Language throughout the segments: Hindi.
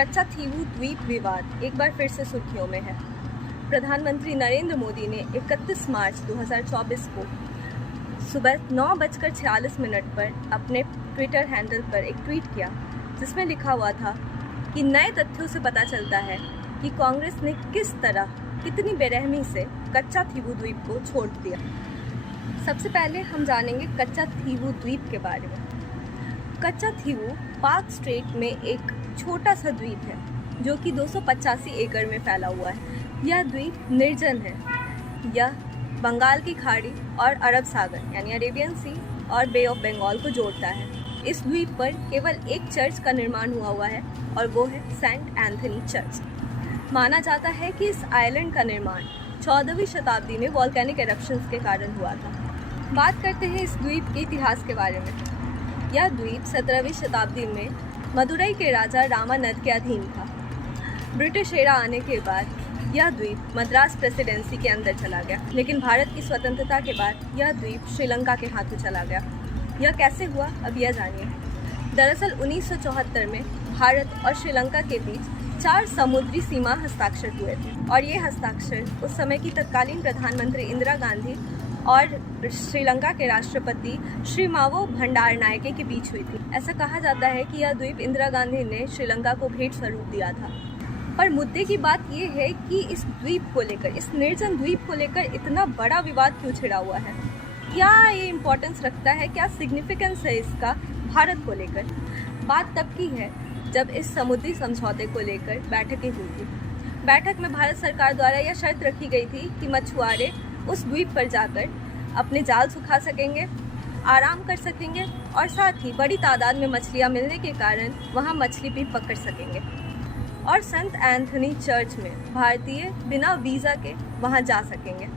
कच्चाथीवू द्वीप विवाद एक बार फिर से सुर्खियों में है। प्रधानमंत्री नरेंद्र मोदी ने 31 मार्च 2024 को सुबह 9:46 पर अपने ट्विटर हैंडल पर एक ट्वीट किया, जिसमें लिखा हुआ था कि नए तथ्यों से पता चलता है कि कांग्रेस ने किस तरह कितनी बेरहमी से कच्चाथीवू द्वीप को छोड़ दिया। सबसे पहले हम जानेंगे कच्चाथीवू द्वीप के बारे में। कच्चाथीवू पार्क स्ट्रेट में एक छोटा सा द्वीप है जो कि 285 एकड़ में फैला हुआ है। यह द्वीप निर्जन है। यह बंगाल की खाड़ी और अरब सागर यानी अरेबियन सी और बे ऑफ बंगाल को जोड़ता है। इस द्वीप पर केवल एक चर्च का निर्माण हुआ है और वो है सेंट एंथनी चर्च। माना जाता है कि इस आइलैंड का निर्माण 14वीं शताब्दी में वॉल्केनिक एरप्शंस के कारण हुआ था। बात करते हैं इस द्वीप के इतिहास के बारे में। यह द्वीप 17वीं शताब्दी में मदुरई के राजा रामानंद के अधीन था। ब्रिटिश एरा आने के बाद यह द्वीप मद्रास प्रेसिडेंसी के अंदर चला गया, लेकिन भारत की स्वतंत्रता के बाद यह द्वीप श्रीलंका के हाथों चला गया। यह कैसे हुआ, अब यह जानिए। दरअसल 1974 में भारत और श्रीलंका के बीच 4 समुद्री सीमा हस्ताक्षर हुए थे और ये हस्ताक्षर उस समय की तत्कालीन प्रधानमंत्री इंदिरा गांधी और श्रीलंका के राष्ट्रपति श्री मावो भंडारनायके के बीच हुई थी। ऐसा कहा जाता है कि यह द्वीप इंदिरा गांधी ने श्रीलंका को भेंट स्वरूप दिया था। पर मुद्दे की बात यह है कि इस द्वीप को लेकर, इस निर्जन द्वीप को लेकर इतना बड़ा विवाद क्यों छिड़ा हुआ है? क्या ये इम्पोर्टेंस रखता है, क्या सिग्निफिकेंस है इसका भारत को लेकर? बात तब की है जब इस समुद्री समझौते को लेकर बैठकें हुई थी। बैठक में भारत सरकार द्वारा यह शर्त रखी गई थी कि मछुआरे उस द्वीप पर जाकर अपने जाल सुखा सकेंगे, आराम कर सकेंगे और साथ ही बड़ी तादाद में मछलियाँ मिलने के कारण वहाँ मछली भी पकड़ सकेंगे और सेंट एंथनी चर्च में भारतीय बिना वीज़ा के वहाँ जा सकेंगे।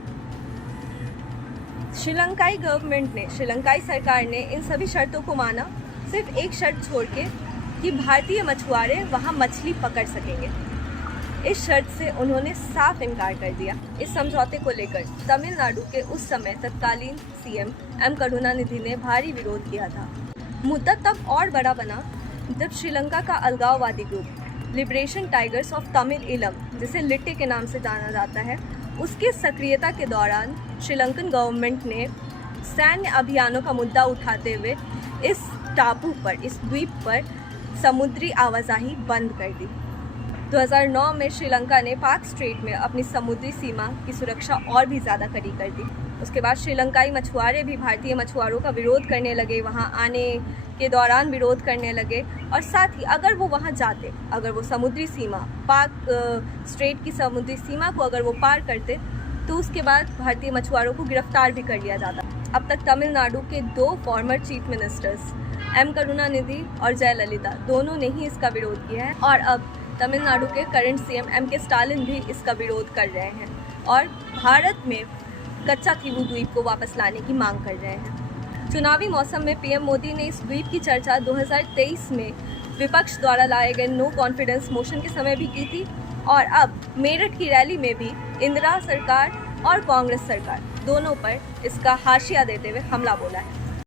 श्रीलंकाई गवर्नमेंट ने, श्रीलंकाई सरकार ने इन सभी शर्तों को माना, सिर्फ एक शर्त छोड़ के कि भारतीय मछुआरे वहाँ मछली पकड़ सकेंगे। इस शर्त से उन्होंने साफ इनकार कर दिया। इस समझौते को लेकर तमिलनाडु के उस समय तत्कालीन सीएम एम करुणानिधि ने भारी विरोध किया था। मुद्दा तब और बड़ा बना जब श्रीलंका का अलगाववादी group liberation tigers of Tamil इलम, जिसे लिट्टे के नाम से जाना जाता है, उसके सक्रियता के दौरान श्रीलंकन गवर्नमेंट ने सैन्य अभियानों का मुद्दा उठाते हुए इस टापू पर, इस द्वीप पर समुद्री आवाजाही बंद कर दी। 2009 में श्रीलंका ने पार्क स्ट्रेट में अपनी समुद्री सीमा की सुरक्षा और भी ज़्यादा कड़ी कर दी। उसके बाद श्रीलंकाई मछुआरे भी भारतीय मछुआरों का विरोध करने लगे, वहाँ आने के दौरान विरोध करने लगे और साथ ही अगर वो वहाँ जाते, अगर वो समुद्री सीमा, पार्क स्ट्रेट की समुद्री सीमा को अगर वो पार करते तो उसके बाद भारतीय मछुआरों को गिरफ्तार भी कर लिया जाता। अब तक तमिलनाडु के 2 former chief ministers M Karunanidhi और जयललिता दोनों ने ही इसका विरोध किया है और अब तमिलनाडु के करंट सीएम एम के स्टालिन भी इसका विरोध कर रहे हैं और भारत में कच्चाथीवू द्वीप को वापस लाने की मांग कर रहे हैं। चुनावी मौसम में पीएम मोदी ने इस द्वीप की चर्चा 2023 में विपक्ष द्वारा लाए गए नो कॉन्फिडेंस मोशन के समय भी की थी और अब मेरठ की रैली में भी इंदिरा सरकार और कांग्रेस सरकार दोनों पर इसका हाशिया देते हुए हमला बोला है।